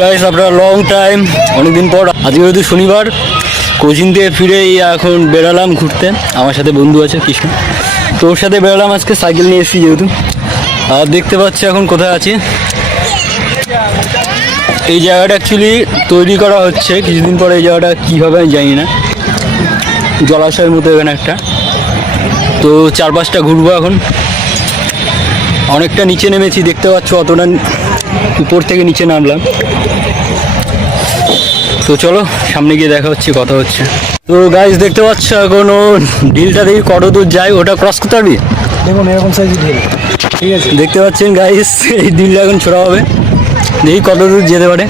Guys আপনারা long time অনেকদিন পর আজকে যেহেতু শনিবার কোচিং থেকে ফিরেই এখন বেরালাম ঘুরতে। আমার সাথে বন্ধু আছে কৃষ্ণ, তো ওর সাথে বেরালাম আজকে, সাইকেল নিয়ে এসেছি যেহেতু। আর দেখতে পাচ্ছি এখন কোথায় আছি। এই জায়গাটা অ্যাকচুয়ালি তৈরি করা হচ্ছে, কিছুদিন পরে এই জায়গাটা কী হবে আমি জানি না। জলাশয়ের মতো এখানে একটা, তো চারপাশটা ঘুরবো এখন। অনেকটা নিচে নেমেছি দেখতে পাচ্ছ, অতটা উপর থেকে নিচে নামলাম। তো চলো সামনে গিয়ে দেখা হচ্ছে, কথা হচ্ছে। তো গাইস দেখতে পাচ্ছ এখন ও ডিলটা দেখি কত দূর যায়, ওটা ক্রস করতে পারবি? দেখুন এরকম সাইজের ঢিল, ঠিক আছে। দেখতে পাচ্ছেন গাইস এই ডিলটা এখন ছোড়া হবে, দেখি কত দূর যেতে পারে।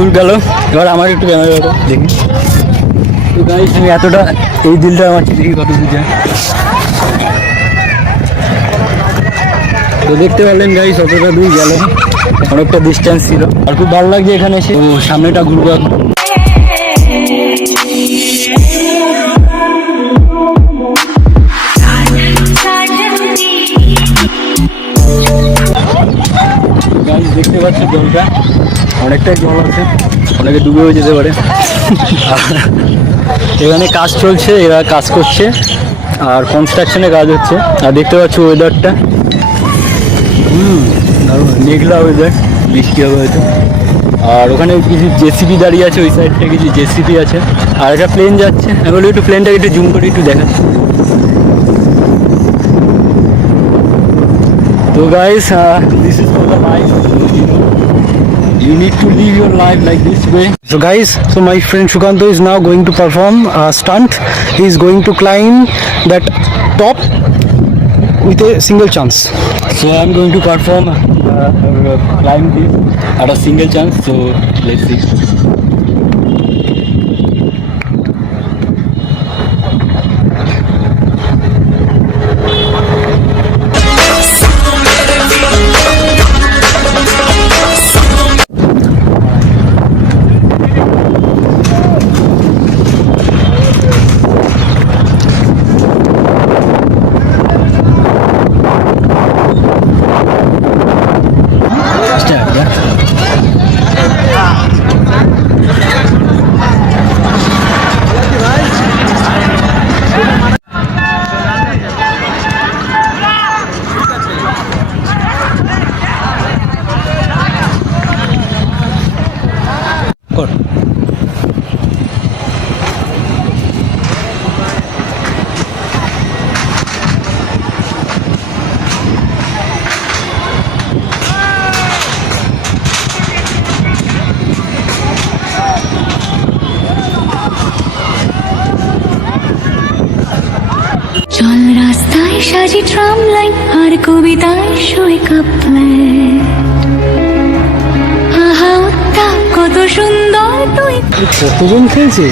দূর গেল, এবার আমার একটু ক্যামেরা দেখি। তো গাইস আমি এতটা এই দিলটা আমার দেখি কত দূর যায়। তো দেখতে পারলেন গাইস অতটা দূর গেল, অনেকটা ডিস্টেন্স ছিল। আর খুব ভালো লাগছে এখানে এসে। তো সামনেটা ঘুরবো। দেখতে পাচ্ছি জলটা, অনেকটাই জল আছে, অনেকে ডুবেও যেতে পারে। এখানে কাজ চলছে, এরা কাজ করছে আর কনস্ট্রাকশনে কাজ হচ্ছে। আর দেখতে পাচ্ছ ওয়েদারটা, মেঘলা ওয়েদার, বৃষ্টি হবে হয়তো। আর ওখানে কিছু জেসিবি দাঁড়িয়ে আছে, ওই সাইডটা কিছু জেসিবি আছে, আর একটা প্লেন যাচ্ছে। আমি বলি একটু প্লেনটাকে একটু জুম করে একটু দেখাচ্ছি। So guys, this is for the life, you know. You need to live your life like this way. So guys, so my friend Shukanto is now going to perform a stunt. He is going to climb that top with a single chance. So I'm going to perform climb this at a single chance. So let's see. চল রাস্তায় সাজি tram line, আর কবিতায় শোয় কাপ্লেট। আহা উত্তাপ কত সুন্দর তুই। কতজন খেলছে?